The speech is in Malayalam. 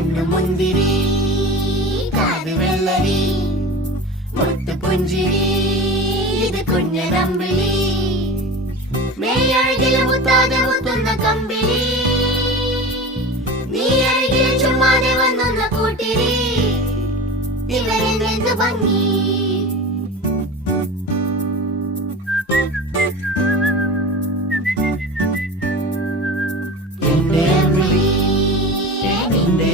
കണ്ണു മുന്തിരി കാത് വെള്ളരി മുത്തു പുഞ്ചിരി ഇത് കുഞ്ഞനമ്പിളി മേയഴകില് മുത്താതെ മുത്തുന്ന കമ്പിളി നീ അഴകില് ചുമ്മാതെ വന്നൊന്ന കൂട്ടിരി ഇവരെന്ത് ഭംഗി എന്റെ അമ്പിളി നിന്റെ